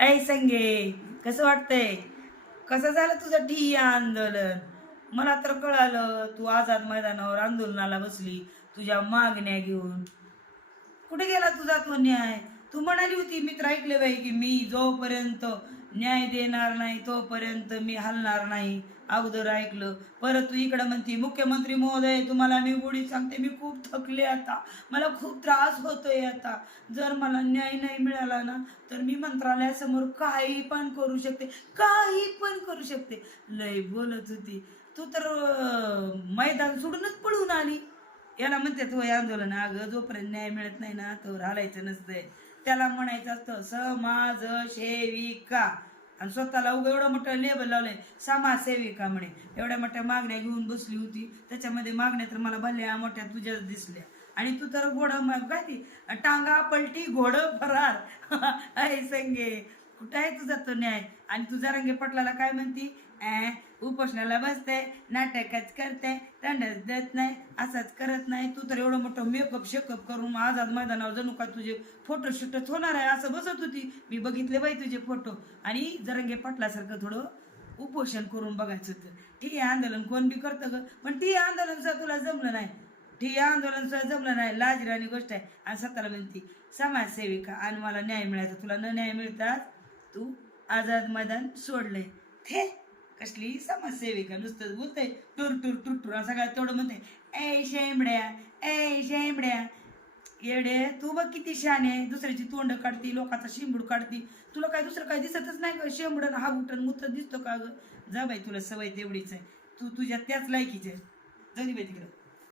ऐ संगे, कसं वाटतंय? कसं झालं तुझं ठिय्या आंदोलन? मला तर कळालं तू आझाद मैदानावर आंदोलनाला बसली तुझ्या मागण्या घेऊन. कुठे गेला तुझा तो न्याय? तू म्हणाली होती, मित्र ऐकले बाई, की मी जोपर्यंत न्याय देणार नाही तोपर्यंत मी हलणार नाही. अगोदर ऐकलं, परत तू इकडं म्हणती मुख्यमंत्री महोदय तुम्हाला मी गोडी सांगते, मी खूप थकले आता, मला खूप त्रास होतोय आता. जर मला न्याय नाही मिळाला ना तर मी मंत्रालयासमोर काही पण करू शकते, काही पण करू शकते. लय बोलत होती तू तर. मैदान सोडूनच पळून आली. याला म्हणतात वय आंदोलन. अगं जोपर्यंत न्याय मिळत नाही ना तोवर हालायचं नसतंय. त्याला म्हणायचं असतं समाजसेविका. आणि स्वतःला उगं एवढं मोठं लेबल लावलंय समाजसेविका म्हणे. एवढ्या मोठ्या मागण्या घेऊन बसली होती, त्याच्यामध्ये मागण्या तर मला भल्या मोठ्या तुझ्याच दिसल्या. आणि तू तर घोडं काय ती टांगा पलटी घोडं फरार. आहे संगे, कुठं आहे तुझा तो न्याय? आणि तू जरांगे पाटलाला काय म्हणती? उपोषणाला बसते, नाटकच करते, दंडच देत नाही, असंच करत नाही. तू तर एवढं मोठं मेकअप शेकअप करून आझाद मैदानावर जणू काय तुझे फोटो शूटच होणार आहे असं बसत होती. मी बघितले बाई तुझे फोटो. आणि जरंगे पाटलासारखं थोडं उपोषण करून बघायचं होतं. ठीक आहे, आंदोलन कोण बी करतं ग, पण ती आंदोलन सुद्धा तुला जमलं नाही. ठीक आहे, आंदोलन सुद्धा जमलं नाही, लाजरानी गोष्ट आहे. आणि स्वतःला म्हणती समाजसेविका आणि मला न्याय मिळायचा. तुला न न्याय मिळताच तू आझाद मैदान सोडलंय. थे कसली समाजसेविका, नुसतंच बोलते टूर टूर टूर टूर सगळ्यात तेवढं म्हणते ए शेंबड्या, ए शेंबड्या. येडे तू बघ किती शान आहे, दुसऱ्याची तोंड काढती, लोकांचा शिंबूड काढती. तुला काय दुसरं काय दिसतच नाही का? शेंबडन हा उठण मुत्र दिसतो का ग? जा बाई, तुला सवय तेवढीच आहे. तू तुझ्या त्याच लायकीच आहे. जाऊ दे बाई तिकडं.